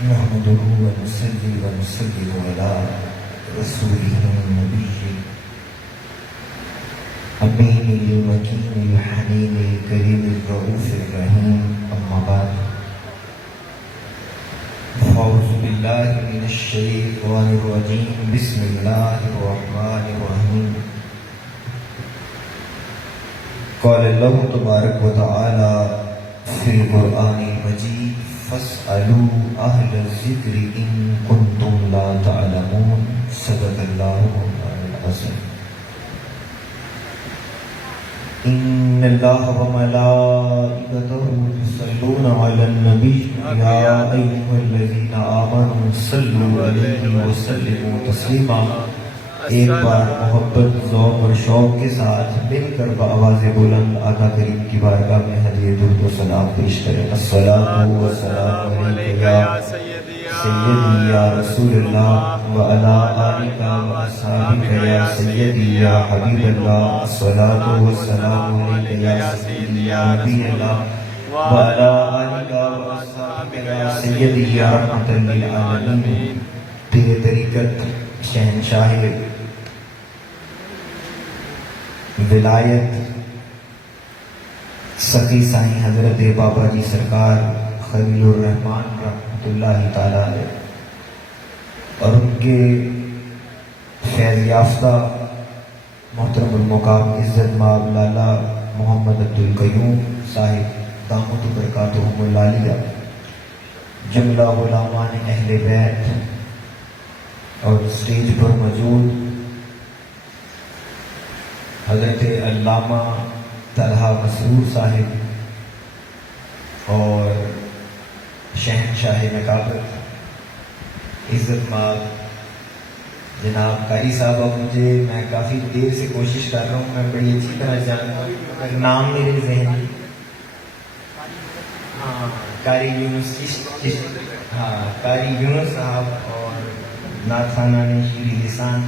نحمده ونصلي ونسلم على رسوله النبي الأمين المكين الحنين الكريم الرؤوف الرحيم أما بعد أعوذ بالله من الشيطان الرجيم بسم الله الرحمن الرحيم قال الله تبارك وتعالى في القرآن المجيد فاسألوا أهل الذكر إن كنتم لا تعلمون صدق الله العظيم إن الله وملائكته يصلون على النبي يا أيها الذين آمنوا صلوا عليه وسلموا تسليما ایک بار محبت ذوق اور شوق کے ساتھ مل کر بآواز بلند آقا کریم کی بارگاہ میں ہدیہ درود و سلام پیش کریں الصلاۃ والسلام علیک یا سیدی یا رسول اللہ وعلی آلک واصحابک یا سیدی یا حبیب اللہ الصلاۃ والسلام علیک یا سیدی یا نبی اللہ وعلی آلک واصحابک یا سیدی یا رحمت للعالمین پیر طریقت شہنشاہ ولایت سخی سائیں حضرت بابا جی سرکار خلیل الرحمان رحمۃ اللہ تعالی علیہ اور ان کے فیض یافتہ محترم المقام عزت مآب لالا محمد عبدالقیوم صاحب دامت برکاتہم العالیہ جملہ غلامان اہل بیت اور اسٹیج پر موجود حضرت علامہ طلحہ مسرور صاحب اور شہنشاہ نقابت عزت مآب جناب قاری صاحب میں کافی دیر سے کوشش کر رہا ہوں میں بڑی اچھی طرح جانتا ہوں نام میرے ذہن قاری یونس قاری یونس صاحب اور نعت خانہ نے شیریں لسان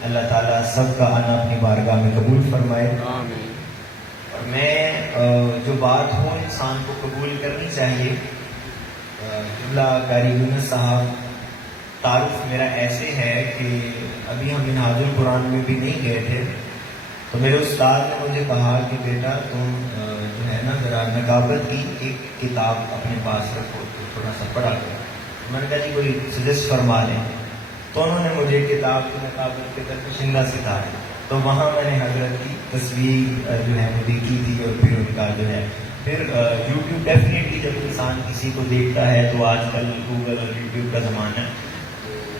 اللہ تعالیٰ سب کا آنا اپنی بارگاہ میں قبول فرمائے اور میں جو بات ہوں انسان کو قبول کرنی چاہیے جملہ قاری یونس صاحب تعارف میرا ایسے ہے کہ ابھی ہم منہاج القرآن میں بھی نہیں گئے تھے تو میرے استاد نے مجھے کہا کہ بیٹا تم جو ہے نا ذرا نقابت کی ایک کتاب اپنے پاس رکھو تو تھوڑا سا پڑھا کرو میں نے کہا جی کوئی سجیسٹ فرما لیں تو انہوں نے مجھے کتاب کی نقابت کے درپشندہ ستارے تو وہاں میں نے حضرت کی تصویر جو ہے وہ دیکھی تھی اور پھر ان کا جو ہے پھر یوٹیوب ڈیفینیٹلی جب انسان کسی کو دیکھتا ہے تو آج کل گوگل اور یوٹیوب کا زمانہ ہے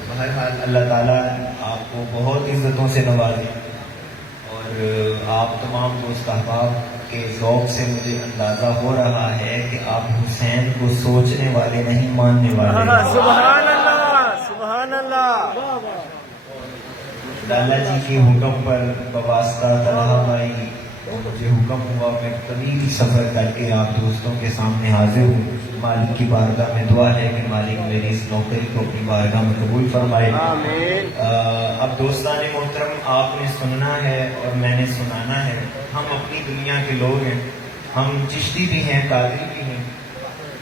بہرحال اللہ تعالیٰ آپ کو بہت عزتوں سے نوازے اور آپ تمام دوست احباب کے ذوق سے مجھے اندازہ ہو رہا ہے کہ آپ حسین کو سوچنے والے نہیں ماننے والے سبحان اللہ سبحان اللہ لالا جی کے حکم پر بواسطہ طلحہ بھائی مجھے حکم ہوا میں طویل سفر کر کے آپ دوستوں کے سامنے حاضر ہوں مالک کی بارگاہ میں دعا ہے کہ مالک میری اس نوکری کو اپنی بارگاہ میں قبول فرمائے اب دوستان محترم آپ نے سننا ہے اور میں نے سنانا ہے ہم اپنی دنیا کے لوگ ہیں ہم چشتی بھی ہیں قادری بھی ہیں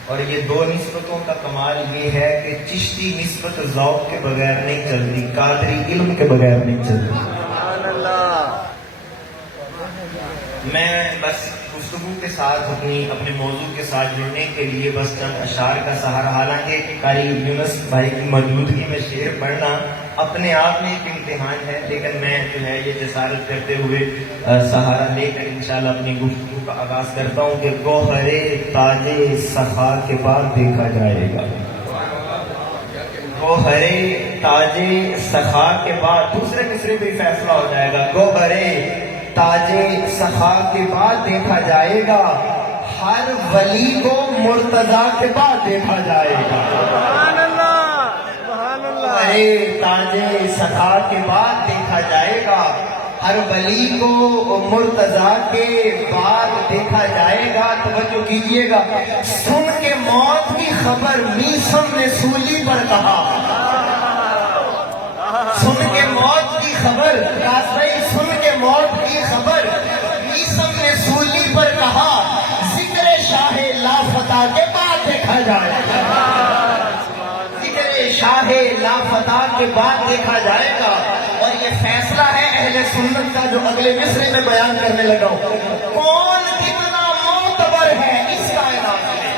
اور یہ دو نسبتوں کا کمال یہ ہے کہ چشتی نسبت ذوق کے بغیر نہیں چلتی قادری علم کے بغیر نہیں چلتی میں بس گفتگو کے ساتھ اپنے موضوع کے ساتھ جڑنے کے لیے بس چند اشعار کا سہارا حالانکہ قاری یونس بھائی کی موجودگی میں شعر پڑھنا اپنے آپ میں ایک امتحان ہے لیکن میں جو ہے یہ جسارت کرتے ہوئے سہارا لے کر انشاءاللہ اپنی گفتگو کا آغاز کرتا ہوں کہ گوہر تاج سخا کے بعد دیکھا جائے گا گوہر تاج سخا کے بعد دوسرے مصرے پہ فیصلہ ہو جائے گا گوہر تاج سخا کے بعد دیکھا جائے گا ہر ولی کو مرتضیٰ کے بعد دیکھا جائے گا سبحان اللہ سبحان اللہ تاج سخا کے بعد دیکھا جائے گا ہر ولی کو مرتضیٰ کے بعد دیکھا جائے گا توجہ کیجئے گا سن کے موت کی خبر میسم نے سولی پر کہا سن کے موت کی خبر سن کے موت کی خبر میسم نے سولی پر کہا ذکر شاہ لافتہ کے بعد دیکھا جائے گا شاہ لافتہ کے بعد دیکھا جائے گا. اور یہ فیصلہ ہے اہل سنت کا جو اگلے مصرے میں بیان کرنے لگا ہوں. کون کتنا معتبر ہے اس کائنات میں؟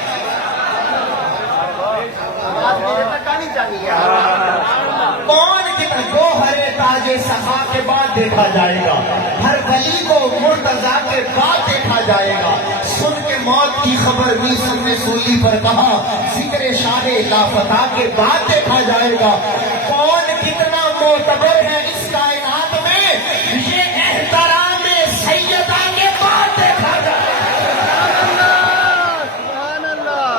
آواز میرے تک آنی چاہیے. کون کتنا گوہر تاج صفا کے بعد دیکھا جائے گا. ہر ولی کو مرتضی کے بعد دیکھا جائے گا. سن کے موت کی خبر بھی سب نے سولی پر کہا. ذکر شاہ لافتہ کے بعد دیکھا جائے گا. کون کتنا معتبر ہے اس کائنات میں؟ یہ احترام سیدہ کے بعد دیکھا جائے گا. سبحان اللہ.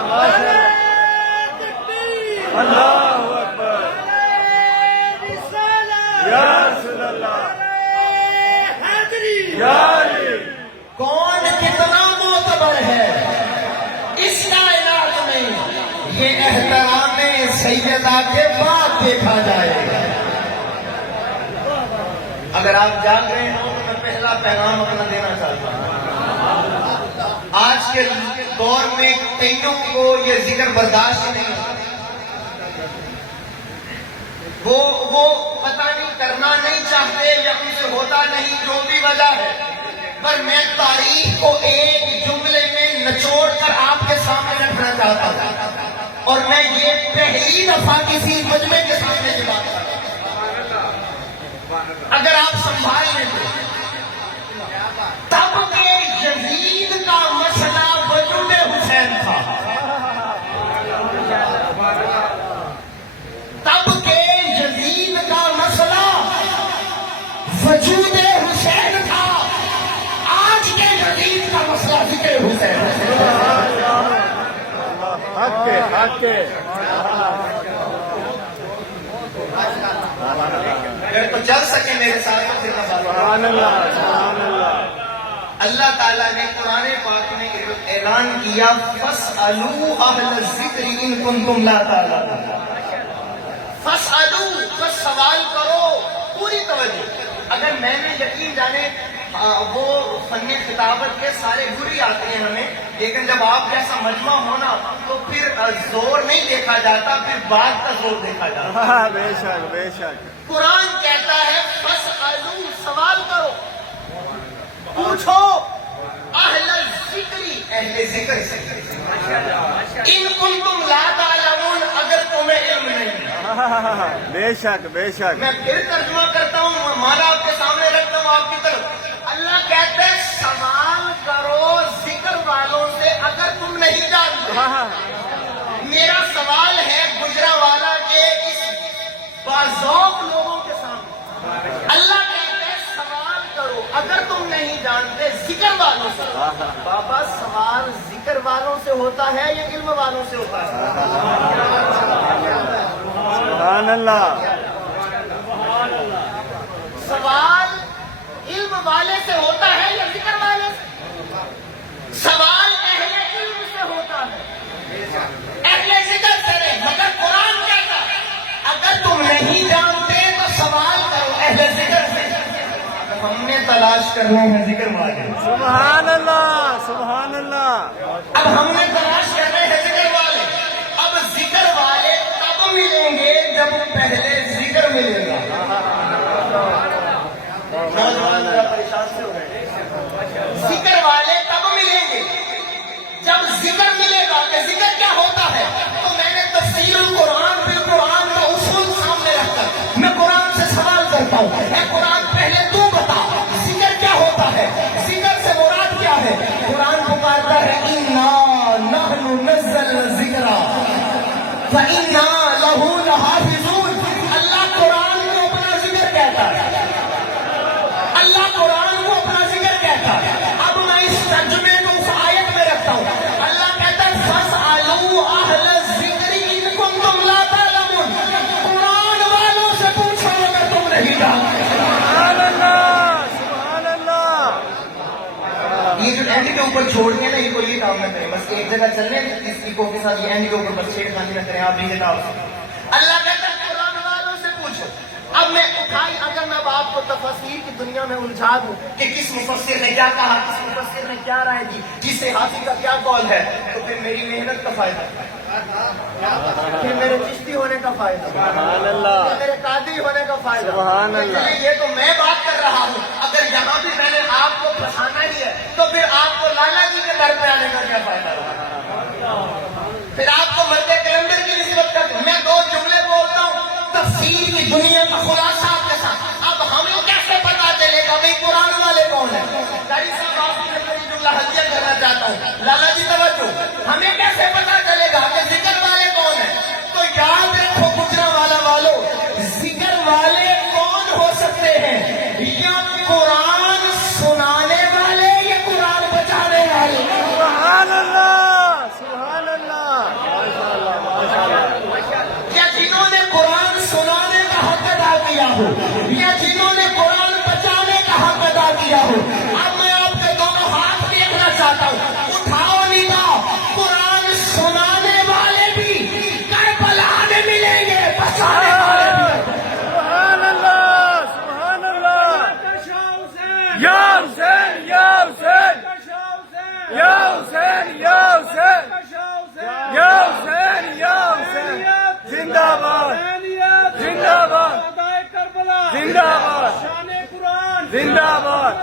اللہ اکبر. یا رسول اللہ. یا علی. کون کتنا معتبر ہے اس کائنات میں؟ یہ احترام سیدہ کے بعد دیکھا جائے گا. اگر آپ جاگ رہے ہو تو میں پہلا پیغام اپنا دینا چاہتا ہوں. آج کے دور میں کئیوں کو یہ ذکر برداشت نہیں ہوتا. وہ پتہ نہیں کرنا نہیں چاہتے یا ان سے ہوتا نہیں، جو بھی وجہ ہے. پر میں تاریخ کو ایک جملے میں نچوڑ کر آپ کے سامنے رکھنا چاہتا ہوں. اور میں یہ پہلی دفعہ کسی مجمع کے سامنے یہ بات کرتا ہوں. اگر آپ سنبھال لیں تب کے یزید کا مسئلہ وجود حسین تھا. تب کے یزید کا مسئلہ وجود حسین تھا. آج کے یزید کا مسئلہ ذکر حسین ہے. حق کے حق کے. اگر تو چل سکے میرے ساتھ تو پھر سبحان اللہ. سبحان اللہ. اللہ تعالیٰ نے قرآن پاک میں اعلان کیا فَاسْأَلُوا أَهْلَ الذِّكْرِ إِن كُنتُمْ لَا تَعْلَمُونَ. فَاسْأَلُوا، بس سوال کرو. پوری توجہ. اگر میں نے یقین جانے وہ فن خطابت کے سارے گری آتے ہیں ہمیں، لیکن جب آپ جیسا مجمع ہونا تو پھر زور نہیں دیکھا جاتا، پھر بات کا زور دیکھا جاتا. بے شک بے شک. قرآن کہتا ہے فَاسْأَلُوا، سوال کرو، پوچھو. اہل الذکری، اہل ذکر سے. ان کنتم لا تعلمون، اگر تمہیں علم نہیں. بے شک بے شک. میں پھر ترجمہ کرتا ہوں، مانا آپ کے سامنے رکھتا ہوں آپ کی طرف. اللہ کہتے ہیں سوال کرو ذکر والوں سے اگر تم نہیں جانتے. میرا سوال ہے گجرانوالہ کے اس باذوق لوگوں کے سامنے. اللہ کہتے ہیں سوال کرو اگر تم نہیں جانتے ذکر والوں سے. بابا سوال ذکر والوں سے ہوتا ہے یا علم والوں سے ہوتا ہے؟ سبحان اللہ. سوال علم والے سے ہوتا ہے یا ذکر والے سے؟ سوال اہل علم سے ہوتا ہے، اہل ذکر سے نہیں. مگر قرآن کہتا ہے اگر تم نہیں جانتے تو سوال کرو اہل ذکر سے. ہم نے تلاش کرنے ہیں ذکر والے. سبحان اللہ. سبحان اللہ. اب ہم نے تلاش کرنے ہیں ذکر والے. اب ذکر والے تب ملیں گے جب پہلے ذکر ملے گا. نوجوان ذرا پریشان سے ہو گئے. ذکر والے تب ملیں گے جب ذکر ملے گا. کہ ذکر کیا ہوتا ہے؟ تو میں نے تفسیر القرآن بالقرآن کا اصول سامنے رکھ کر میں قرآن سے سوال کرتا ہوں، اے قرآن پہلے تو بتا ذکر کیا ہوتا ہے، ذکر سے مراد کیا ہے؟ قرآن پکارتا ہے اِنَّا نَحْنُ نَزَّلْنَا الذِّکْرَ وَإِنَّا لَهُ لَحَافِظُونَ. اللہ قرآن کو اپنا ذکر کہتا ہے. اللہ قرآن کو اپنا ذکر کہتا ہے. اب میں اس ترجمے کو اس آیت میں رکھتا ہوں. اللہ کہتا ہے فَاسْأَلُوا أَهْلَ الذِّكْرِ إِن كُنتُمْ لَا تَعْلَمُونَ. قرآن والوں سے پوچھو اگر تم نہیں جانتے. سبحان اللہ. سبحان اللہ. یہ جو اینڈ کے اوپر چھوڑ کے نا یہ کو یہ کام نہ کریں. بس ایک جگہ چلنے کسی کو کے ساتھ یہ اینڈ کے اوپر بس چھیڑ خانی نہ کریں. آپ بھی کتاب اللہ کہتا ہے قرآن والوں سے پوچھو. اب میں اٹھائی اگر میں آپ کو تفسیر کی دنیا میں الجھا دوں کہ کس مفسر نے کیا کہا، کس مفسر نے کیا رائے دی، کس صحابی کا کیا قول ہے، تو پھر میری محنت کا فائدہ، پھر میرے چشتی ہونے کا فائدہ، سبحان اللہ، میرے قاضی ہونے کا فائدہ، سبحان اللہ۔ یہ تو میں بات کر رہا ہوں، اگر یہاں بھی میں نے آپ کو پھنسانا ہی ہے تو پھر آپ کو لالا جی کے در پہ آنے کا کیا فائدہ ہوگا؟ پھر آپ کو مرد کیلنڈر کی نسبت کر دوں۔ میں دو جملے بولتا ہوں، تفسیر کی دنیا کا خلاصہ آپ کے ساتھ۔ اب ہمیں کیسے پتا چلے گا بھائی قرآن والے کون ہیں؟ قاری صاحب آپ سے کوئی جملہ حجیہ کرنا چاہتا ہوں، لالا جی توجہ، ہمیں کیسے پتا چلے گا کہ ذکر والے کون ہیں؟ تو یاد رکھو گجرانوالہ والوں، ذکر والے کون ہو سکتے ہیں؟ یا قرآن سنانے والے یا قرآن بچانے والے؟ سبحان اللہ، سبحان اللہ، ماشاء اللہ، ماشاء اللہ۔ یا جنہوں نے قرآن سنانے کا حق ادا کیا ہو یا جنہوں نے قرآن بچانے کا حق ادا کیا ہو۔ اب میں آپ کے دونوں ہاتھ دیکھنا چاہتا ہوں، اٹھاؤ نگاہ، قرآن سنانے والے بھی کربلا میں ملیں گے، بچانے والے بھی۔ سبحان اللہ، سبحان اللہ۔ یا حسین، یا حسین، یا حسین، یا حسین، یا حسین، یا حسین، زندہ باد، زندہ باد، زندہ باد، زندہ باد،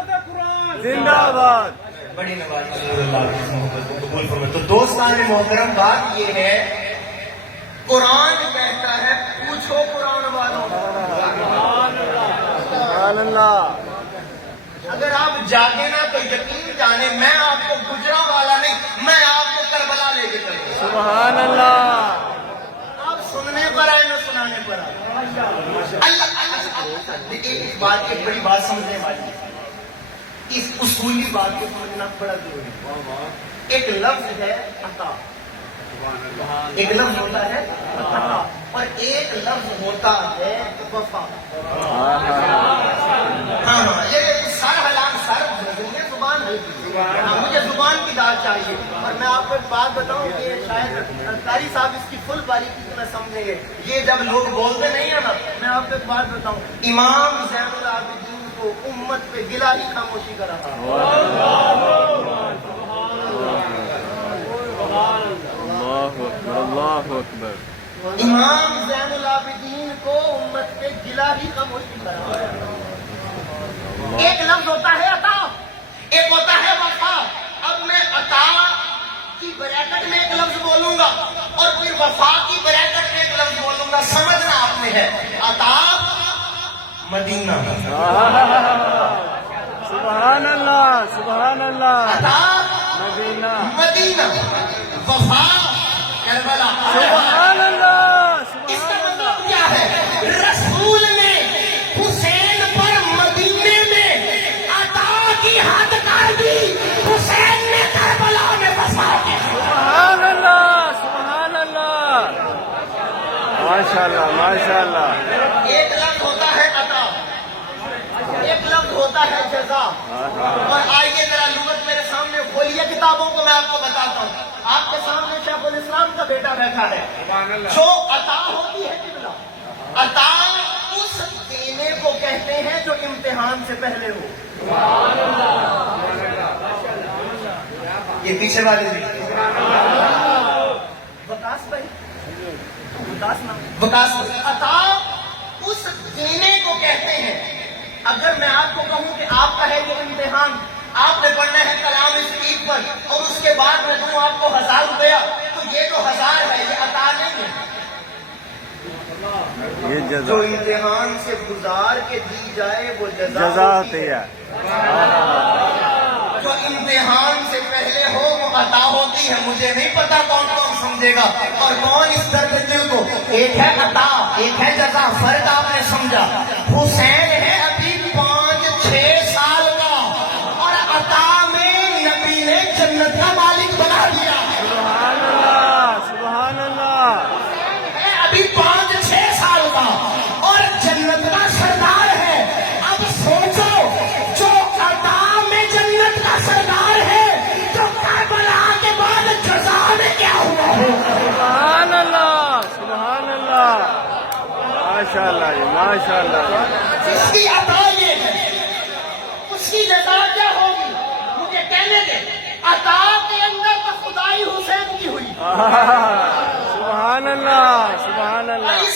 زندہ باد۔ بڑی نواز اللہ کی محبت کو قبول فرمائے۔ تو دوستان محترم، بات یہ ہے، قرآن کہتا ہے پوچھو قرآن والوں، سبحان اللہ، اگر آپ جاگے نا تو یقین جانے میں آپ کو گجرا والا نہیں، میں آپ کو کربلا لے کے چلوں۔ سبحان اللہ۔ آپ سننے پر آئے نہ سنانے پر آئے۔ اللہ دیکھیے، اس بات کی بڑی بات سمجھنے والی ہے، اس اصولی بات کو سمجھنا بڑا ضروری ہے۔ ایک لفظ ہے عطا، ایک لفظ ہوتا ہے عطا، اور ایک لفظ ہوتا ہے وفا۔ ہاں یہ سر حلام سر زبان ہے، مجھے زبان کی داد چاہیے۔ اور میں آپ کو ایک بات بتاؤں کہ شاید قاری صاحب اس کی فل باریکی سے میں سمجھیں گے، یہ جب لوگ بولتے نہیں ہیں نا، میں آپ کو ایک بات بتاؤں، امام زین العابدین کو امت پہ گلا ہی خاموشی کا رہا۔ اللہ اکبر، اللہ اکبر۔ امام زین العابدین کو امت پہ گلا ہی خاموشی کا رہا۔ ایک لفظ ہوتا ہے عطا، ایک ہوتا ہے وفا۔ اب میں عطا کی بریکٹ میں ایک لفظ بولوں گا اور پھر وفا کی بریکٹ میں ایک لفظ بولوں گا، سمجھنا آپ نے ہے۔ عطا مدینہ، سبحان اللہ، سبحان اللہ، عطا مدینہ، مدینہ، وفا کربلا۔ سبحان اللہ، اس کا سبحان اللہ۔ مطلب کیا ہے؟ رسول نے حسین پر مدینے میں عطا کی حد کر دی، حسین نے کربلا میں وفا کی۔ سبحان اللہ، سبحان اللہ، ماشاء اللہ، ماشاء اللہ۔ ایک لفظ ہوتا ہے عطا، ایک لفظ ہوتا ہے جزا۔ اور آئیے ذرا لغت میرے سامنے کھولیے کتابوں کو، میں آپ کو بتاتا ہوں۔ آپ کے سامنے شیخ الاسلام کا بیٹا بیٹھا ہے۔ جو عطا ہوتی ہے قبلہ، عطا اس دینے کو کہتے ہیں جو امتحان سے پہلے ہو۔ یہ پیچھے والے بھی وکاس بھائی، وکاس عطا اس دینے کو کہتے ہیں۔ اگر میں آپ کو کہوں کہ آپ کا ہے یہ امتحان، آپ نے پڑھنا ہے کلام اسپیک پر، اور اس کے بعد میں دوں آپ کو 1000 روپیہ، تو یہ جو 1000 ہے یہ عطا نہیں ہے۔ یہ جو جزا، امتحان سے گزار کے دی جائے وہ جزا ہوتی ہے۔ جو امتحان سے پہلے ہو وہ عطا ہوتی ہے۔ مجھے نہیں پتا کون کون سمجھے گا اور کون اس درد دل کو۔ ایک ہے عطا، ایک ہے جزا، فرق آپ نے سمجھا۔ حسین ہے ابھی 5-6 سال کا، اور عطا میں نبی نے جنت کا مالک بنا دیا۔ سبحان اللہ، سبحان اللہ۔ ہے ابھی 5-6 سال کا اور جنت کا سردار ہے۔ اب سوچو، جو عطا میں جنت کا سردار ہے، تو کربلا کے بعد جزا میں کیا ہوا ہو؟ سبحان اللہ، سبحان اللہ، ماشاء اللہ، ماشاء اللہ۔ جس کی عطا یہ ہے اس کی جزا کیا ہوگی؟ مجھے کہنے دے، عطا کے اندر تو خدائی حسین کی ہوئی، سبحان اللہ، سبحان اللہ۔ اس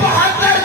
72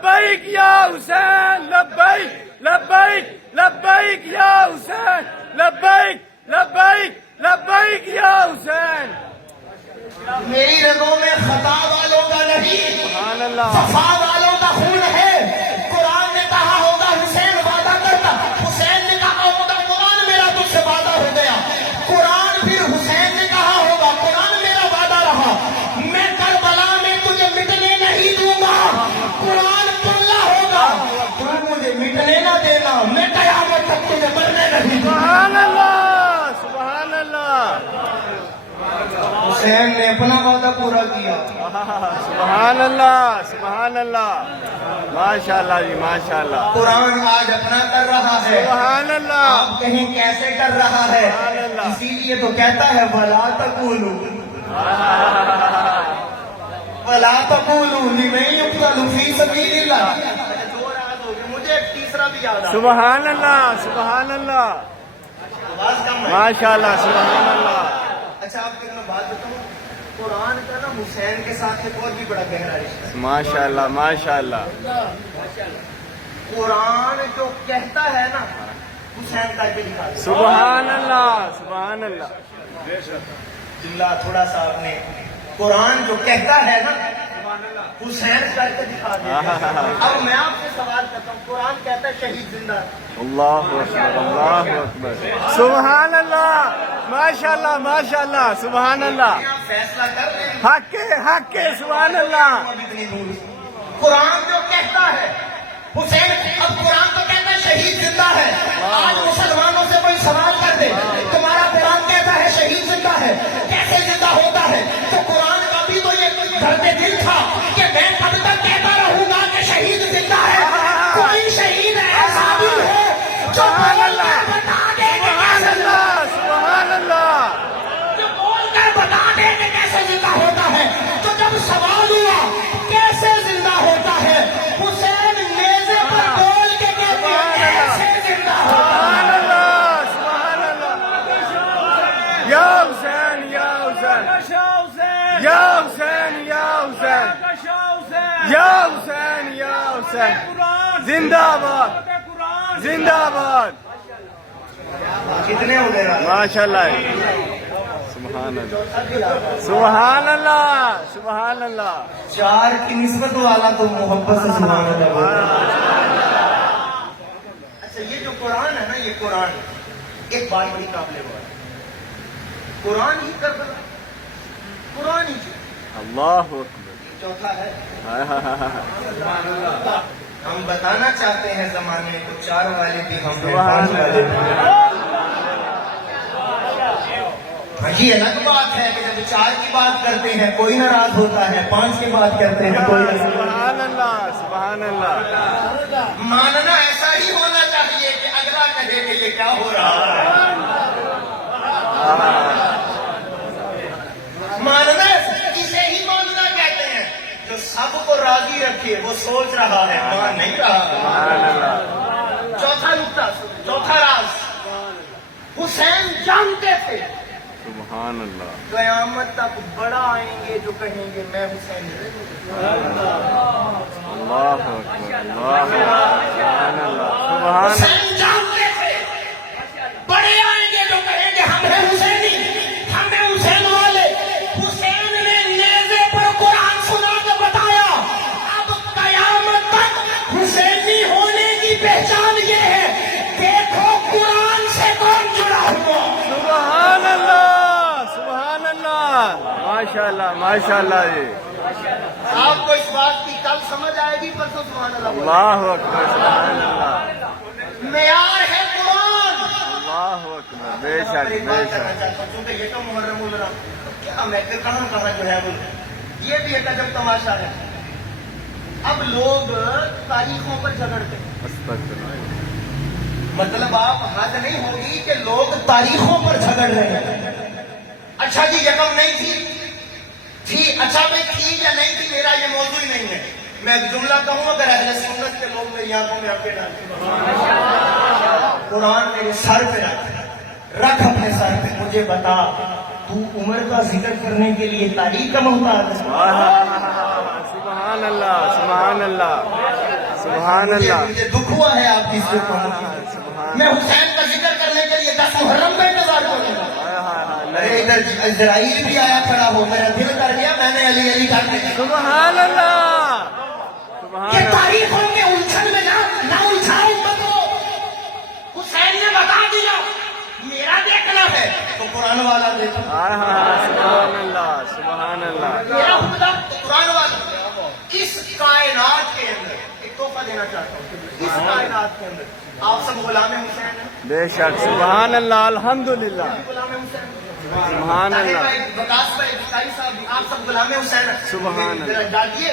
لبیک یا حسین لبیک لبیک لبیک یا حسین لبیک لبیک لبیک یا حسین میری رگوں میں خطا والوں کا نہیں سبحان اللہ صفا والوں کا خون ہے قرآن نے کہا ہوگا حسین وعدہ کرتا حسین نے کہا ہوگا قرآن میرا تجھ سے وعدہ ہو گیا قرآن پھر حسین نے کہا ہوگا قرآن میرا وعدہ رہا میں کربلا میں تجھے مٹنے نہیں دوں گا قرآن پڑھنا ہوگا تو مجھے مٹنے نہ دینا میں قیامت تک تجھے مرنے نہیں دوں گا سبحان اللہ سبحان اللہ حسین نے اپنا وعدہ پورا کیا سبحان اللہ سبحان اللہ ماشاء اللہ جی ماشاء اللہ قرآن آج اپنا کر رہا ہے سبحان اللہ آپ کہیں کیسے کر رہا ہے سبحان اللہ اسی لیے تو کہتا ہے وَلَا تَقُولُوا وَلَا تَقُولُوا لِمَن يُقْتَلُ فِي سَبِيلِ اللَّهِ مجھے ایک تیسرا بھی یاد آ سبحان اللہ سبحان اللہ آواز کم ہے ماشاء اللہ سبحان اللہ اچھا آپ کو میں بات بتاؤں قرآن کا نا حسین کے ساتھ ایک اور بھی بڑا گہرا رشتہ ہے ماشاء اللہ ماشاء اللہ قرآن جو کہتا ہے نا حسین کر کے دکھا دے سبحان اللہ سبحان اللہ جملہ تھوڑا سا آپ نے قرآن جو کہتا ہے نا حسین کر کے دکھا دے اب میں آپ سے سوال کرتا ہوں قرآن کہتا ہے شہید زندہ ہے اللہ اکبر اللہ اکبر سبحان اللہ ماشاء اللہ ماشاء اللہ سبحان اللہ آپ فیصلہ کر لیں حق کے سبحان اللہ اب اتنی دور سے۔ قرآن جو کہتا ہے حسین اب قرآن تو کہتا ہے شہید زندہ ہے آج مسلمانوں سے کوئی سوال کر دے تمہارا قرآن کہتا ہے شہید زندہ ہے کیسے زندہ ہوتا ہے تو قرآن کا بھی تو یہ درد دل تھا کہ میں کب تک کہتا رہوں گا کہ شہید زندہ ہے کوئی شہید ایسا بھی ہو جو بول کر بتا دے کہ کیسے زندہ سبحان اللہ جو بول کر بتا دے کہ کیسے زندہ ہوتا ہے تو جب سوال ہوا کیسے زندہ ہوتا ہے حسین نیزے پر بول کے کہتے ہیں کیسے زندہ ہوتا ہے سبحان اللہ سبحان اللہ یا حسین یا حسین یا حسین یا حسین یا حسین یا حسین زندہ باد زندہ باد کتنے ہو گئے ماشاء اللہ سبحان اللہ سبحان اللہ سبحان اللہ چار کی نسبت والا تو محبت سے سبحان اللہ بولتا ہے۔ اچھا یہ جو قرآن ہے نا یہ قرآن ایک بات بڑی قابل غور ہے قرآن ہی کربلا قرآن ہی اللہ اکبر چوتھا ہے ہائے ہائے ہائے ہائے۔ ہم بتانا چاہتے ہیں زمانے کو چار والے بھی ہم ہیں سبحان پانچ والے بھی ہیں۔ ہاں، یہ الگ بات ہے کہ جب چار کی بات کرتے ہیں کوئی ناراض ہوتا ہے پانچ کی بات کرتے ہیں کوئی ناراض سبحان اللہ سبحان اللہ ماننا ایسا ہی ہونا چاہیے کہ اگلا کہے کہ یہ کیا ہو رہا ہے ماننا اسے ہی ماننا کہتے ہیں جو سب کو راضی رکھے وہ سوچ رہا ہے مان نہیں رہا سبحان اللہ چوتھا نقطہ چوتھا راز حسین جانتے تھے سبحان اللہ قیامت تک بڑا آئیں گے جو کہیں گے میں حسین اللہ اکبر اللہ سبحان اللہ سبحان حسین جانتے تھے بڑے آئیں گے جو کہیں گے ہم ہیں حسینی ہم ہیں حسین والے حسین نے نیزے پر قرآن سنا کے بتایا اب قیامت تک حسینی ہونے کی پہچان یہ ہے دیکھو قرآن سے کون جڑا ہوا سبحان اللہ سبحان اللہ ماشاء اللہ ماشاء اللہ جی آپ کو اس بات کی کل سمجھ آئے گی پرسوں سبحان اللہ بولیں۔ اللہ اکبر سبحان اللہ معیار ہے قرآن اللہ اکبر بے شک ایک بے بات شک کرنا چاہتا ہوں چونکہ یہ تو محرم الرحم کیا میں کہاں جو ہے وہ یہ بھی ایک عجب تماشا ہے اب لوگ تاریخوں پر جھگڑتے ہیں استغفر اللہ۔ مطلب آپ حد نہیں ہوگی کہ لوگ تاریخوں پر جھگڑ رہے ہیں اچھا جی یکم نہیں تھی اچھا بھائی تھی یا نہیں تھی میرا یہ موضوع ہی نہیں ہے میں ایک جملہ کہوں اگر اہل سنت کے لوگ میری آنکھوں میں رکھے ڈالتے قرآن میرے سر پہ رکھ اپنے سر پہ مجھے بتا تو عمر کا ذکر کرنے کے لیے تاریخ کا محتاج ہے سبحان اللہ سبحان اللہ سبحان اللہ مجھے دکھ ہوا ہے آپ کی اس کو سبحان میں حسین کا ذکر کرنے کے لیے 10 محرم کا انتظار کروں گا ارے ادھر اسرائیل بھی آیا کھڑا ہو میرا دل کر گیا میں نے علی علی کر دیا سبحان اللہ سبحان یہ اللہ تاریخوں کے الجھن میں نہ الجھاؤ امت کو حسین نے بتا دیا میرا دیکھنا ہے تو قرآن والا دیکھو سبحان اللہ سبحان اللہ میرا خدا تو قرآن والا اس کائنات کے اندر ایک تحفہ دینا چاہتا ہوں اس کائنات کے اندر آپ سب غلام حسین ہیں بے شک سبحان اللہ الحمدللہ غلام حسین سبحان اللہ وکاس بھائی بخاری صاحب آپ سب غلام حسین ہیں سبحان اللہ ڈالیے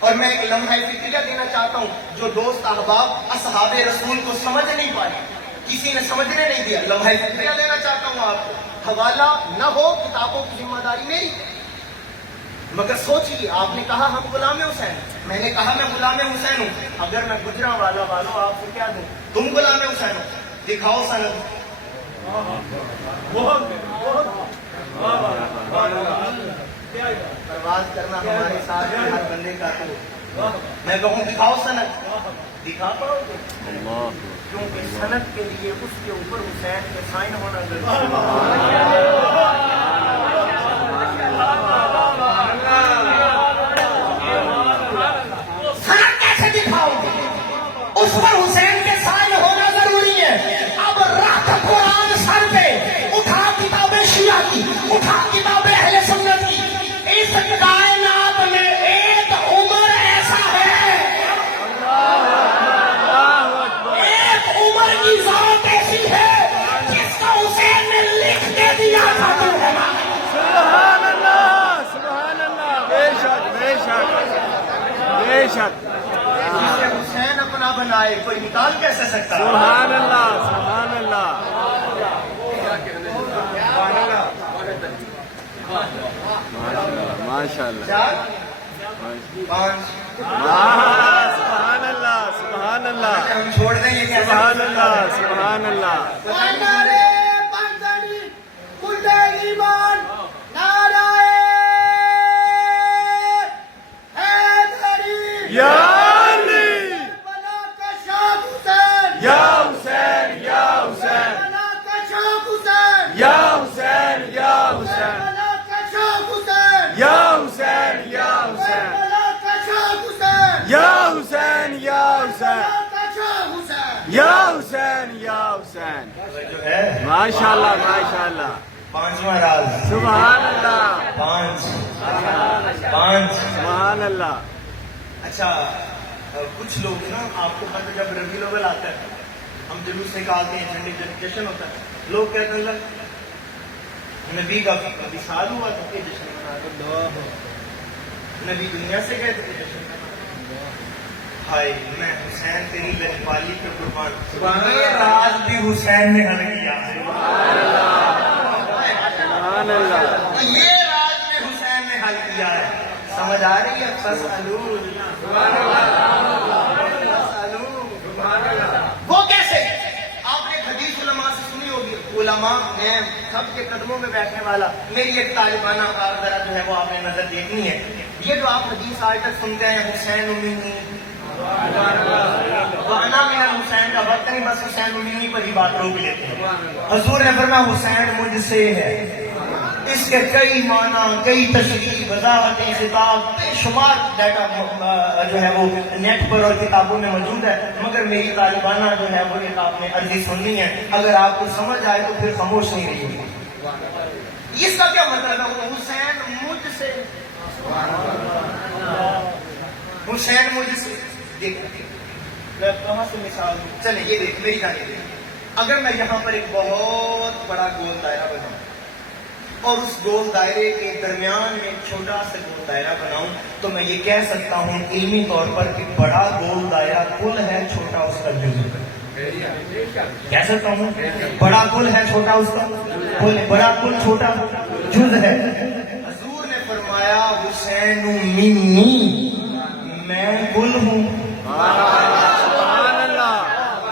اور میں ایک لمحہ فکریہ دینا چاہتا ہوں جو دوست احباب اصحاب رسول کو سمجھ نہیں پائے کسی نے سمجھنے نہیں دیا لمحہ فکریہ دینا چاہتا ہوں آپ کو حوالہ نہ ہو کتابوں کی ذمہ داری میری مگر سوچیے آپ نے کہا ہم غلام حسین میں نے کہا میں غلام حسین ہوں اگر میں گجرا والا والوں آپ کو کیا دوں تم غلام حسین ہو دکھاؤ سند پرواز کرنا ہمارے ساتھ ہر بندے کا تو میں کہوں دکھاؤ سند دکھا پاؤ گے کیونکہ سند کے لیے اس کے اوپر حسین کے سائن ہونا سند کیسے دکھاؤ گے اس پر حسین کے سائن ہونا ضروری ہے اب رکھ قرآن سر پہ اٹھا کتابیں شیعہ کی اٹھا کتابیں اہل سنت کی اس کائنات میں ایک عمر ایسا ہے ایک عمر کی ذات ایسی ہے جس کا حسین نے لکھ کے دیا تھا سبحان اللہ بے شک بے شک بے شک جسے حسین اپنا بنائے کوئی نکال کیسے سکتا ہے سبحان اللہ سبحان اللہ ماشاء اللہ چار پانچ سبحان اللہ سبحان اللہ ہم چھوڑ دیں گے کیسے سبحان اللہ سبحان اللہ یا علی یا حسین یا حسین یا حسین یا حسین یا حسین یا حسین یا حسین یا حسین یا حسین یا حسین جو ہے ماشاء اللہ ماشاء اللہ پانچواں راز سبحان اللہ پانچ پانچ سبحان اللہ اچھا کچھ لوگ نا آپ کو پتہ جب ربیع الاول آتا ہے ہم جلوس نکالتے ہیں جھنڈے جشن ہوتا ہے لوگ کہتے ہیں نبی کا وصال ہوا تو کہ جشن منا رہے نبی دنیا سے گئے تھے جشن ہائے میں حسین تیری لجپالی پہ قربان یہ راز بھی حسین نے حل کیا سبحان اللہ یہ راز بھی حسین نے حل کیا ہے سمجھ آ رہی ہے وہ کیسے آپ نے حدیث علماء سے سنی ہوگی علماء نے سب کے قدموں میں بیٹھنے والا میری ایک طالبانہ ذرا جو ہے وہ آپ نے نظر دیکھنی ہے یہ جو آپ حدیث آج تک سنتے ہیں حسین امینی وانا من حسین کا وقت نہیں بس حسین امینی پر ہی بات روک لیتے ہیں حضور نے فرمایا حسین مجھ سے ہے اس کے کئی معنی کئی تشریح وضاحتیں خطاب بے شمار ڈیٹا جو ہے وہ نیٹ پر اور کتابوں میں موجود ہے مگر میری طالبانہ جو ہے وہ ایک آپ نے عرضی سننی ہے اگر آپ کو سمجھ آئے تو پھر خاموش نہیں رہیے اس کا کیا مطلب ہے حسین مجھ سے حسین مجھ سے دیکھ میں کہاں سے مثال دوں چلے یہ دیکھ میری جانے دیں اگر میں یہاں پر ایک بہت بڑا گول دائرہ بناؤں اور اس گول دائرے کے درمیان میں ایک چھوٹا سا گول دائرہ بناؤں تو میں یہ کہہ سکتا ہوں علمی طور پر کہ بڑا گول دائرہ کل ہے چھوٹا اس کا جزو کہہ سکتا ہوں بڑا کل ہے چھوٹا اس کا کل ہے بڑا کل چھوٹا جز ہے حضور نے فرمایا حسین منی میں کل ہوں سبحان اللہ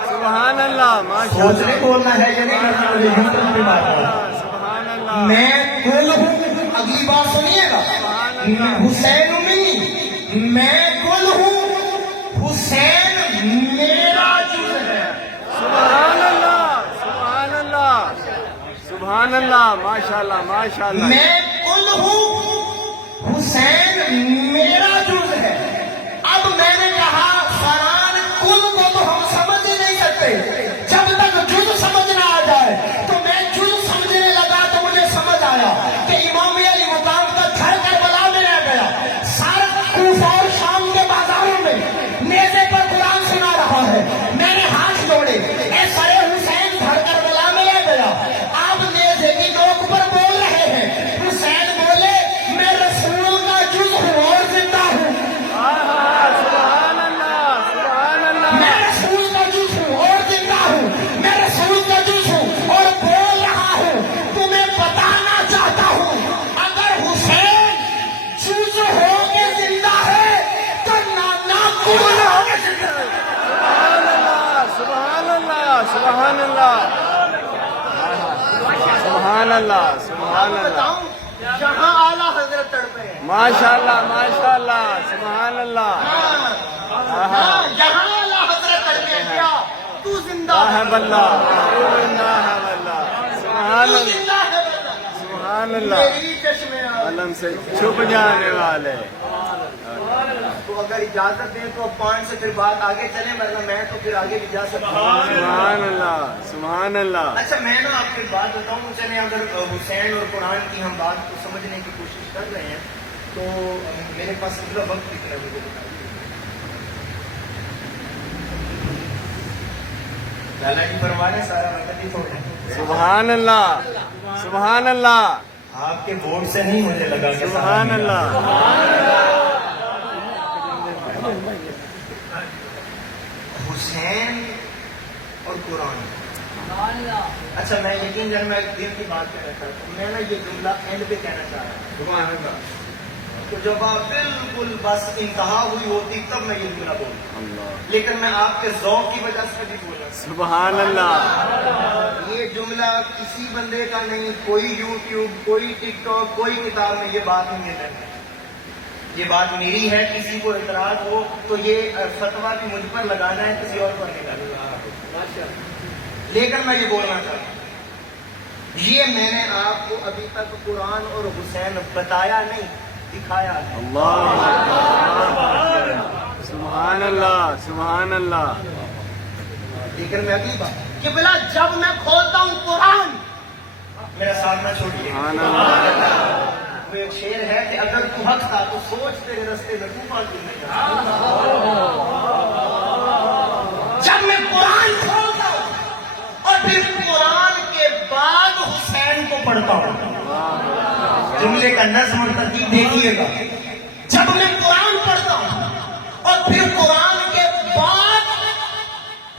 سبحان اللہ ماشاء اللہ سوچنے بولنا ہے یا نہیں سبحان اللہ میں کل ہوں اگلی بات سنیے گا حسین منی میں کل ہوں حسین سبحان اللہ ماشاءاللہ ماشاءاللہ میں کل ہوں، حسین میرا جز ہے۔ اب میں نے کہا فران کل کو تو ہم سمجھ ہی نہیں سکتے، جب تک جز سمجھ نہ آ جائے۔ تو میں جز سمجھنے لگا تو مجھے سمجھ آیا کہ امام علی مقام کا گھر کربلا میں رہ گیا، سارا کوفہ اور شام کے بازاروں میں نیزے پر قرآن سنا رہا ہے۔ میں نے ہاتھ جوڑے، اے سر حسین گھر کربلا میں رہ گیا، آپ نیزے کی نوک پر بول رہے ہیں۔ حسین بولے میں رسول کا جز ہوں اور زندہ ہوں، سبحان اللہ سبحان اللہ میں رسول کا جز ہوں اور زندہ ہوں، میں رسول کا جز ہوں اور بول رہا ہوں۔ تمہیں بتانا چاہتا ہوں اگر حسین جز ہو کے زندہ ہے تو نانا کون ہو کے زندہ ہے۔ سبحان اللہ سبحان اللہ سبحان اللہ سبحان اللہ بتاؤں جہاں اعلیٰ حضرت تڑپے ہیں، ماشاءاللہ ماشاءاللہ سبحان اللہ ہاں جہاں اعلیٰ حضرت تڑپے ہیں، کیا تو زندہ ہے؟ سبحان تو اللہ زندہ ہے بندہ، سبحان اللہ میری چشمے علم سے چھپ جانے والے تو اگر اجازت دیں تو اب 5 سے پھر بات آگے چلے، ورنہ میں تو پھر آگے بھی جا سکتا ہوں۔ سبحان اللہ سبحان اللہ اچھا میں نا آپ کو ایک بات بتاؤں، چلیں اگر حسین اور قرآن کی ہم بات کو سمجھنے کی کوشش کر رہے ہیں تو میرے پاس اتنا وقت کتنا ہے مجھے بتائیے۔ لالا جی فرما رہے ہیں سارا وقت ہی تھوڑا ہے۔ سبحان اللہ سبحان اللہ آپ کے بورڈ سے نہیں مجھے لگا کہ سبحان اللہ حسین اور قرآن۔ اچھا میں یقین جان میں ایک دن کی بات کہنا چاہتا ہوں، میں نا یہ جملہ اینڈ پہ کہنا چاہ رہا ہوں تو جب آپ بالکل بس انتہا ہوئی ہوتی تب میں یہ جملہ بولتا، لیکن میں آپ کے ذوق کی وجہ سے بھی بولا۔ سبحان اللہ یہ جملہ کسی بندے کا نہیں، کوئی یوٹیوب کوئی ٹک ٹاک کوئی کتاب میں یہ بات نہیں مل رہی، یہ بات میری ہے۔ کسی کو اعتراض ہو تو یہ فتویٰ بھی مجھ پر لگانا ہے، کسی اور پر نہیں لگانا۔ لیکن میں یہ بولنا چاہتا ہوں یہ میں نے آپ کو ابھی تک قرآن اور حسین بتایا نہیں، دکھایا ہے۔ اللہ سبحان اللہ سبحان اللہ لیکن میں اگلی بات کہ بلا جب میں کھولتا ہوں قرآن، میرا ساتھ نہ چھوڑیے، سبحان اللہ وہ ایک شعر ہے کہ اگر تو حق تھا تو سوچ تیرے رستے میں طوفان کیوں نہیں جاتا۔ جب میں قرآن کھولتا ہوں اور پھر قرآن کے بعد حسین کو پڑھتا ہوں، جملے کا نظم اور ترتیب دیکھیے گا۔ جب میں قرآن پڑھتا ہوں اور پھر قرآن کے بعد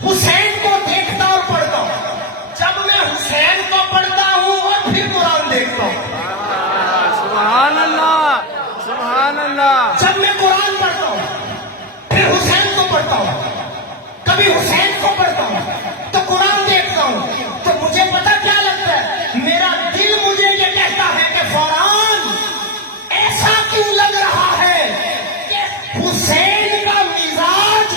حسین کو دیکھتا اور پڑھتا ہوں، جب میں حسین کو پڑھتا ہوں اور پھر قرآن دیکھتا ہوں، سبحان اللہ سبحان اللہ جب میں قرآن پڑھتا ہوں پھر حسین کو پڑھتا ہوں، کبھی حسین کو پڑھتا ہوں تو قرآن دیکھتا ہوں، تو مجھے پتہ کیا لگتا ہے، میرا دل مجھے یہ کہتا ہے کہ فرحان ایسا کیوں لگ رہا ہے کہ حسین کا مزاج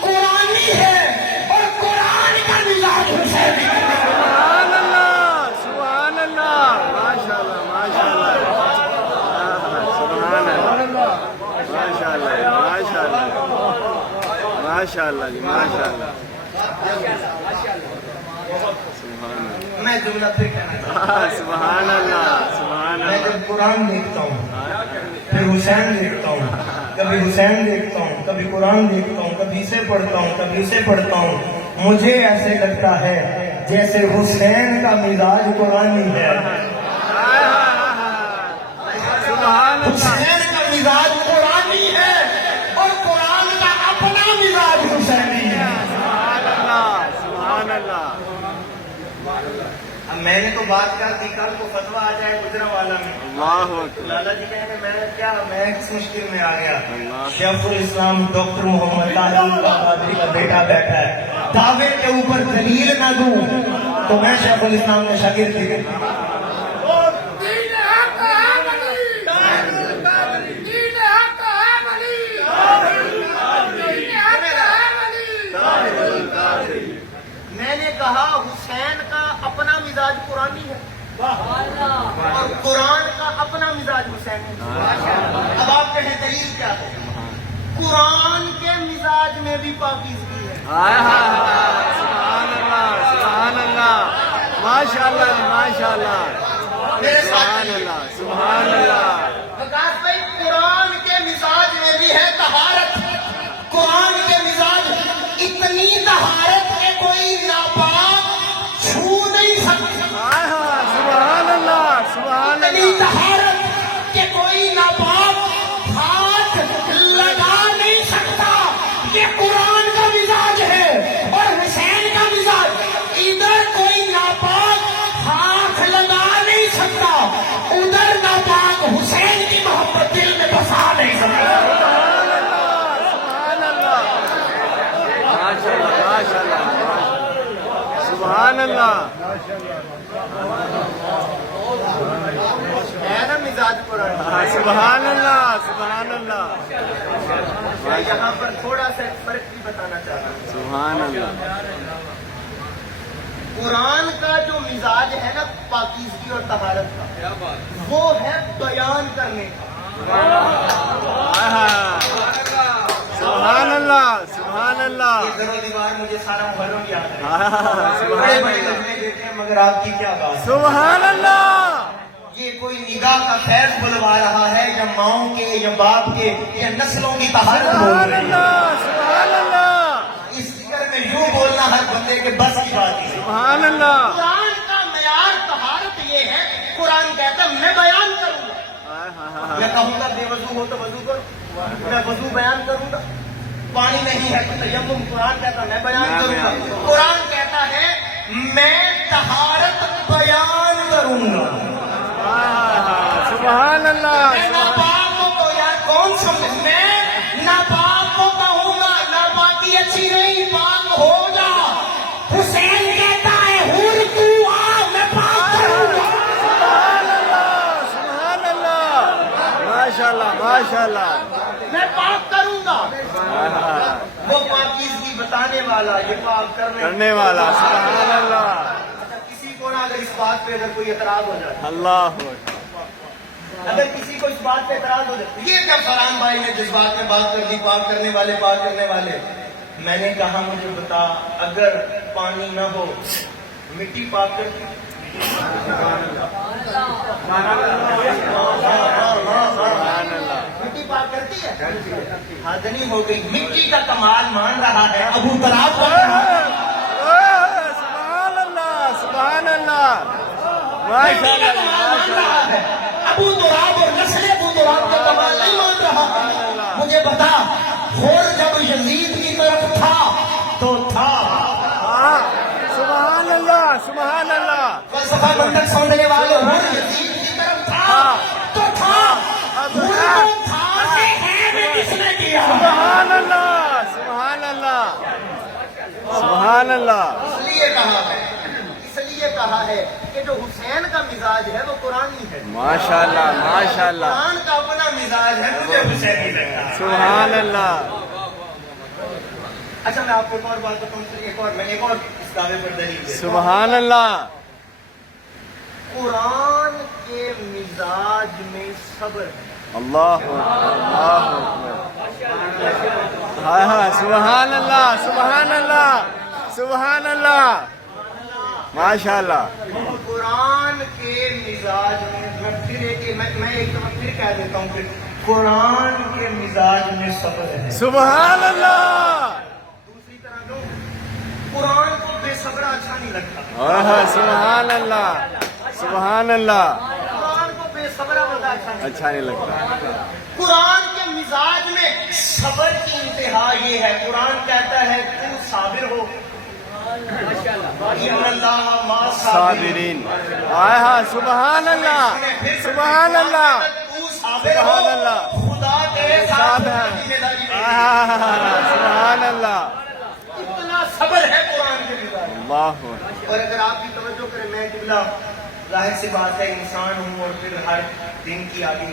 قرآنی ہے اور قرآن کا مزاج حسینی ہے۔ سبحان اللہ سبحان اللہ ماشاء اللہ ماشاء اللہ سبحان اللہ ماشاء اللہ ماشاء اللہ ماشاء اللہ جی ماشاء اللہ میں جملہ پھر کہنا چاہتا ہوں، سبحان اللہ سبحان میں اللہ جب قرآن دیکھتا ہوں پھر حسین دیکھتا ہوں، کبھی حسین دیکھتا ہوں کبھی قرآن دیکھتا ہوں، کبھی اسے پڑھتا ہوں کبھی اسے پڑھتا ہوں، مجھے ایسے لگتا ہے جیسے حسین کا مزاج قرآنی ہے، سبحان اللہ حسین کا مزاج قرآنی ہے اور قرآن کا اپنا مزاج حسینی ہے۔ سبحان اللہ اب میں نے تو بات کر دی، کل کو فتویٰ آ جائے گجرا والا میں، اللہ اکبر لالا جی کہیں گے میں کس مشکل میں آ گیا۔ شیخ الاسلام ڈاکٹر محمد طاہر قادری کا بیٹا بیٹھا ہے، دعوے کے اوپر دلیل نہ دوں تو میں شیخ الاسلام کے شاگرد ہی میں نے کہا حسین کا اپنا مزاج قرآنی ہے، قرآن کا اپنا مزاج حسین ہے. اب آپ کہیں دلیل کیا ہے؟ قرآن کے مزاج میں بھی پاکیزگی ہے. سبحان اللہ سبحان اللہ ماشاء اللہ ماشاء اللہ میرے ساتھ سبحان اللہ سبحان اللہ. وقاص بھائی قرآن کے مزاج میں بھی ہے طہارت. قرآن کے مزاج اتنی طہارت کہ کوئی ناپاک چھو نہیں سکتا. سبحان اللہ سبحان اتنی اللہ طہارت کہ کوئی ناپاک ہاتھ لگا نہیں سکتا. یہ قرآن کا مزاج ہے. اور حسین کا مزاج ادھر کوئی ناپاک ہاتھ لگا نہیں سکتا, ادھر ناپاک حسین کی محبت دل میں بسا نہیں سکتا. سبحان اللہ ہے نا مزاج قرآن. سبحان اللہ سبحان اللہ میں یہاں پر تھوڑا سا فرق بھی بتانا چاہ رہا ہوں. سبحان اللہ. قرآن کا جو مزاج ہے نا پاکیزگی اور طہارت کا, وہ ہے بیان کرنے کا. سبحان اللہ سبحان اللہ یہ در و دیوار مجھے سارا محرم یاد ہے. سبحان بڑے بڑے اللہ نظمیں دیتے ہیں مگر آپ کی کیا بات ہے. سبحان اللہ. یہ کوئی نگاہ کا فیض بلوا رہا ہے یا ماؤں کے یا باپ کے یا نسلوں کی طہارت بول سبحان رہی ہے. اللہ سبحان اللہ اس فکر میں یوں بولنا ہر بندے کے بس کی بات ہے. سبحان اللہ. قرآن کا معیار طہارت یہ ہے. قرآن کہتا ہے میں بیان کروں گا. میں کہوں گا بے وضو ہو تو وضو کرو, میں وضو بیان کروں گا. پانی نہیں ہے تو تیمم, قرآن کہتا ہے میں بیان کروں گا. قرآن کہتا ہے میں طہارت بیان کروں گا. سبحان اللہ. میں ناپاک کو یار کون سمجھے, میں ناپاک کو کہوں گا ناپاکی اچھی نہیں, پاک ہو جا. حسین کہتا ہے حور تو آ میں پاک کروں گا. سبحان اللہ سبحان اللہ ماشاء اللہ ماشاء اللہ. میں پاک کروں گا. وہ پاکیزگی بتانے والا, یہ پاک کرنے والا. سبحان اللہ. اچھا, کسی کو نا اگر اس بات پہ اگر کوئی اعتراض ہو جائے, اللہ اگر کسی کو اس بات پہ اعتراض ہو جائے, یہ کیا فرحان بھائی نے جس بات میں بات کر دی, پاک کرنے والے پاک کرنے والے. میں نے کہا مجھے بتا, اگر پانی نہ ہو مٹی پاک کرتی. مٹی پاک کرتی ہے. حد نہیں ہو گئی, مٹی کا کمال مان رہا ہے ابو تراب کو. سبحان اللہ سبحان اللہ مٹی کا کمال مان رہا ہے ابو تراب, اور نسل ابو تراب کا کمال نہیں مان رہا. مجھے بتا, خور جب یزید کی طرف تھا تو تھا. سبحان اللہ سبحان اللہ. فلسفہ منطق سمجھنے والے, خور یزید کی طرف تھا تو تھا. خور کو تھا سے ہے میں کس نے کیا. سبحان اللہ سبحان اللہ سبحان اللہ. اس لیے کہا ہے کہ جو حسین کا مزاج ہے وہ قرآنی ہے. ماشاء اللہ ماشاء اللہ. قرآن کا اپنا مزاج ہے, مجھے حسینی لگتا ہے. سبحان اللہ. اچھا, میں آپ کو ایک اور بات بتاؤں, میں ایک اور اس دعوے پر دلیل دیتا ہوں. سبحان اللہ. قرآن کے مزاج میں صبر ہے. اللہ اللہ. ہاں ہاں سبحان اللہ سبحان اللہ سبحان اللہ ماشاء اللہ. قرآن کے مزاج میں میں ایک دفعہ پھر کہہ دیتا ہوں کہ قرآن کے مزاج میں صبر ہے. سبحان اللہ. دوسری طرح جو قرآن کو بے صبر اچھا نہیں لگتا. سبحان اللہ سبحان اللہ. قرآن کو بے صبر اچھا نہیں لگتا. قرآن کے مزاج میں صبر کی انتہا یہ ہے. قرآن کہتا ہے تو صابر ہو. ان اللہ مع صابرین. سبحان اللہ سبحان اللہ سبحان اللہ. خدا تیرے ساتھ ساتھ ہے. سبحان اللہ. اتنا صبر ہے قرآن کے مزاج میں. اللہ. اور اگر آپ کی توجہ کریں, میں جملہ ظاہر سی بات ہے انسان ہوں اور پھر ہر دن کی آگے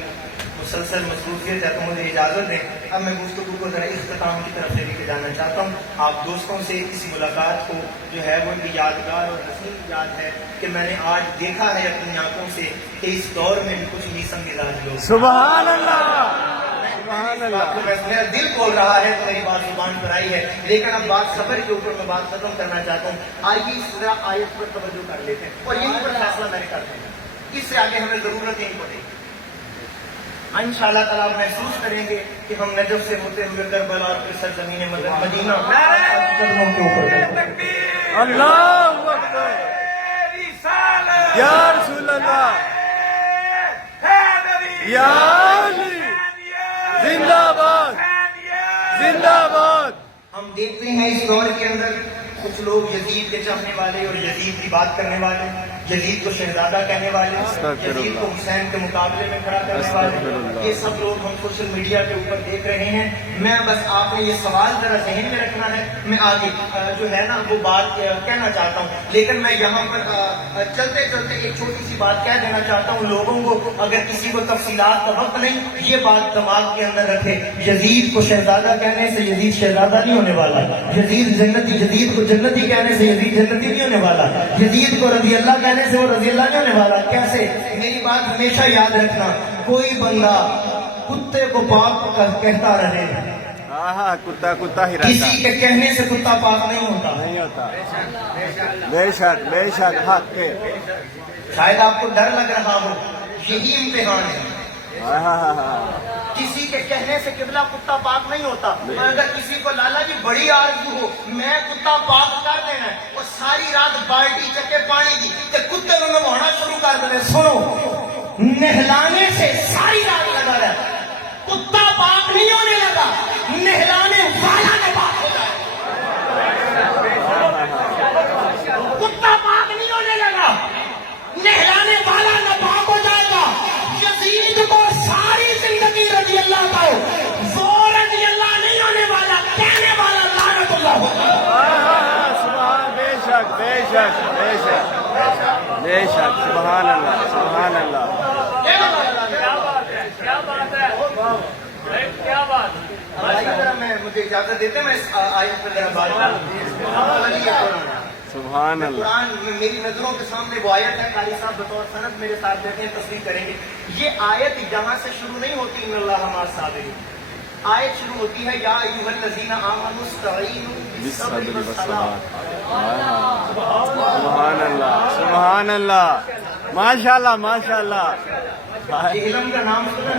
مسلسل مصروفیت ہے تو مجھے اجازت دیں اب میں گفتگو کو ذرا اختتام کی طرف لے کے جانا چاہتا ہوں. آپ دوستوں سے اس ملاقات کو جو ہے وہ بھی یادگار اور حسین یاد ہے کہ میں نے آج دیکھا ہے اپنی آنکھوں سے کہ اس دور میں بھی کچھ نیسم مزاج لوگ. سبحان اللہ سبحان اللہ. میرا دل بول رہا ہے تو میری بات زبان پر آئی ہے, لیکن اب بات صبر کے اوپر میں بات ختم کرنا چاہتا ہوں. آئیے اس طرح آیت پر توجہ کر لیتے ہیں اور یہیں پر فیصلہ میں نے کرتے ہیں. اس سے آگے ہمیں ضرورت نہیں پڑے گی. ان شاء اللہ تعالیٰ محسوس کریں گے کہ ہم نجف سے ہوتے ہوئے کربلا اور پھر سرزمین مدینہ قدموں کے اوپر. اللہ اکبر یا رسول اللہ یا علی زندہ باد زندہ باد. ہم دیکھتے ہیں اس دور کے اندر کچھ لوگ یزید کے چاہنے والے اور یزید کی بات کرنے والے, یزید کو شہزادہ کہنے والے, یزید کو حسین کے مقابلے میں کھڑا کرنے والے, یہ سب لوگ ہم سوشل میڈیا کے اوپر دیکھ رہے ہیں. میں بس آپ نے یہ سوال ذرا ذہن میں رکھنا ہے, میں آگے جو ہے نا وہ بات کہنا چاہتا ہوں, لیکن میں یہاں پر چلتے چلتے ایک چھوٹی سی بات کہہ دینا چاہتا ہوں لوگوں کو, اگر کسی کو تفصیلات کا وقت نہیں, یہ بات دماغ کے اندر رکھے. یزید کو شہزادہ کہنے سے یزید شہزادہ نہیں ہونے والا, یزید جنتی, یزید کو جنتی کہنے سے یزید جنتی نہیں ہونے والا, یزید کو رضی اللہ کہنے سے وہ رضی اللہ نہیں ہونے والا. کیسے؟ میری بات ہمیشہ یاد رکھنا, کوئی بندہ کتے کو پاک کہتا رہے, ہاں کتا کتا ہی رہتا, کسی کے کہنے سے کتا پاک نہیں ہوتا. نہیں ہوتا. بے شک حق کے. شاید آپ کو ڈر لگ رہا ہو, یہی امتحان ہے. کسی کے کہنے سے قبلہ کتا پاک نہیں ہوتا. اگر کسی کو لالا جی بڑی آرزو ہو میں کتا پاک کر دینا ہے اور ساری رات بالٹی چکے پانی کی کہ کتے میں نہانا شروع کر دینا, سنو نہلانے سے ساری رات لگا رہا, کتا پاک نہیں ہونے لگا, نہلانے والا نے پاک ہو جائے. کتا پاک نہیں ہونے لگا, نہلانے والا نہ پاک ہو جائے گا. یزید کو ساری زندگی رضی اللہ کا ہو, وہ رضی اللہ نہیں ہونے والا, کہنے والا لعنت اللہ ہوگا. سبحان, بے شک بے شک بے شک بے شک. سبحان اللہ سبحان اللہ. مجھے اجازت دیتے میں اس آیت پر ذرا بات کروں. سبحان اللہ. قرآن میں میری نظروں کے سامنے وہ آیت ہے, قاری صاحب بطور سند میرے ساتھ بیٹھے ہیں, تصدیق کریں گے. یہ آیت یہاں سے شروع نہیں ہوتی ان اللہ مع الصابرین, آیت شروع ہوتی ہے یا ایھا الذین آمنوا استعینوا بالصبر والصلاۃ. سبحان اللہ سبحان اللہ. ماشاء اللہ ماشاء اللہ. یہ علم کا نام سنا,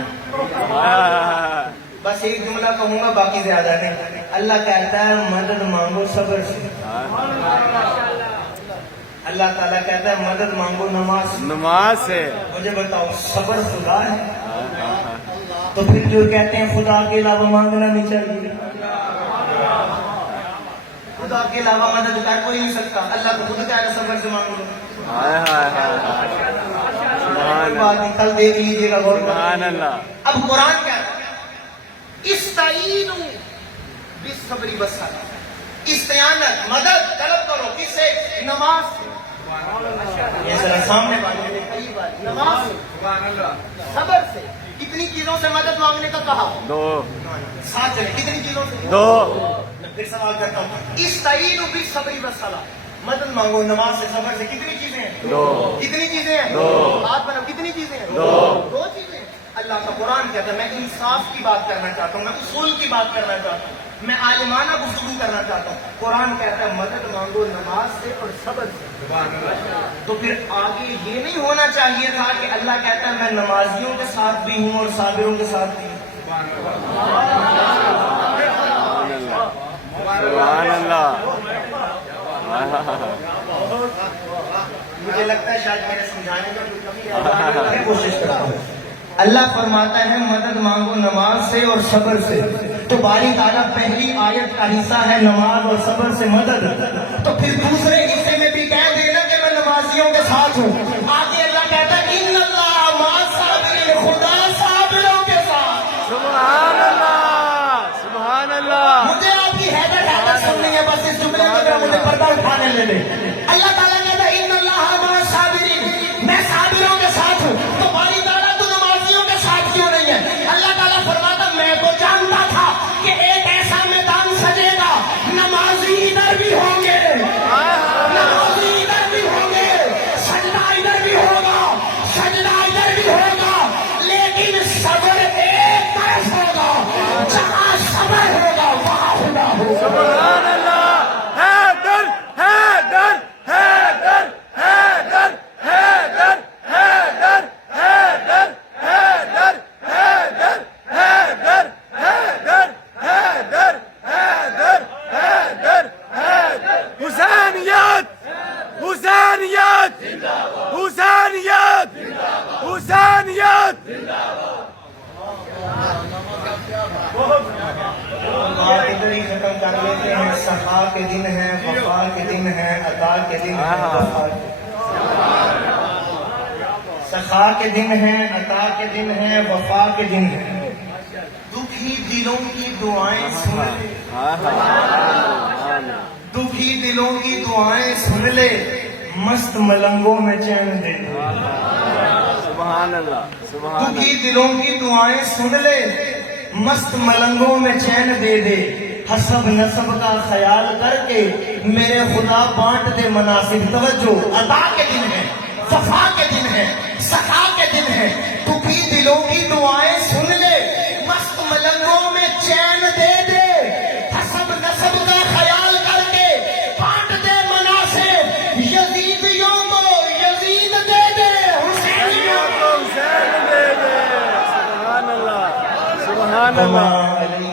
بس ایک جملہ کہوں گا باقی زیادہ نہیں. اللہ کہتا ہے مدد مانگو صبر سے, اللہ تعالیٰ کہتا ہے مدد مانگو نماز سے. مجھے بتاؤ صبر خدا ہے تو پھر جو کہتے ہیں خدا کے علاوہ مانگنا نہیں چاہیے, خدا کے علاوہ مدد کر کوئی نہیں سکتا, اللہ تو خود کہہ رہا صبر سے مانگ لو. کل دیکھ لیجیے گا غور کریں. اب قرآن کہتا ہے استعینوا بالصبر والصلاۃ, استعانت مدد طلب کرو کس سے؟ نماز سے. یہ ذرا سامنے نماز سے, صبر سے. کتنی چیزوں سے مدد مانگنے کا کہا؟ دو. ساتھ چلے, کتنی چیزوں سے؟ دو. میں پھر سوال کرتا ہوں, استعینوا بالصبر والصلاۃ, مدد مانگو نماز سے صبر سے, کتنی چیزیں ہیں؟ دو. کتنی چیزیں ہیں؟ دو. ہاتھ بناؤ, کتنی چیزیں ہیں؟ دو. دو چیزیں. اللہ کا قرآن کہتا ہے میں انصاف کی بات کرنا چاہتا ہوں, میں اصول کی بات کرنا چاہتا ہوں, میں عالمانہ گفتگو کرنا چاہتا ہوں. قرآن کہتا ہے مدد مانگو نماز سے اور صبر سے. تو پھر آگے یہ نہیں ہونا چاہیے تھا کہ اللہ کہتا ہے میں نمازیوں کے ساتھ بھی ہوں اور صابروں کے ساتھ بھی ہوں. سبحان اللہ. مجھے لگتا ہے شاید میرے سمجھانے کا کوئی کمی ہے, میں کوشش کرتا ہوں. اللہ فرماتا ہے مدد مانگو نماز سے اور صبر سے, تو باری تعالیٰ پہلی آیت کا حصہ ہے نماز اور صبر سے مدد, تو پھر دوسرے حصے میں بھی کہہ دینا کہ میں نمازیوں کے ساتھ ہوں. آگے اللہ کہتا ہے ان اللہ مع الصابرین, خدا صابروں کے ساتھ. سبحان اللہ سبحان اللہ. مجھے آپ کی حیدر سننی ہے, بس اس جملے میں مجھے پردہ اٹھانے لے لیں. اللہ تعالیٰ کہتا ہے ان اللہ مع الصابرین, میں صابروں کے ساتھ ہوں. تو باری تعالیٰ تو نمازیوں کے ساتھ کیوں نہیں ہے؟ حسینیت حسینیت حسینیت بات ادھر ہی ختم کر لیتے ہیں. صفا کے دن ہے, وفا کے دن ہے, عطا کے دن ہے, وفا کے سخا کے دن ہے, عطا کے دن ہے, وفا کے دن ہے. دکھی دلوں کی دعائیں سن لے, دکھی دلوں کی دعائیں سن لے, مست ملنگوں میں چین دے دے. سبحان اللہ سبحان اللہ. دکھی دلوں کی دعائیں سن لے, مست ملنگوں میں چین دے دے. حسب نسب کا خیال کر کے میرے خدا بانٹ دے مناسب. توجہ, عطا کے دن ہے, وفا کے دن ہے, سخا کے دن ہے. دکھی دلوں کی دعائیں سن لے, مست ملنگوں میں چین دے دے. حسب نسب کا خیال کر کے بانٹ دے مناسب. یزیدیوں کو یزید دے دے, حسینیوں کو حسین دے دے. سبحان اللہ سبحان اللہ.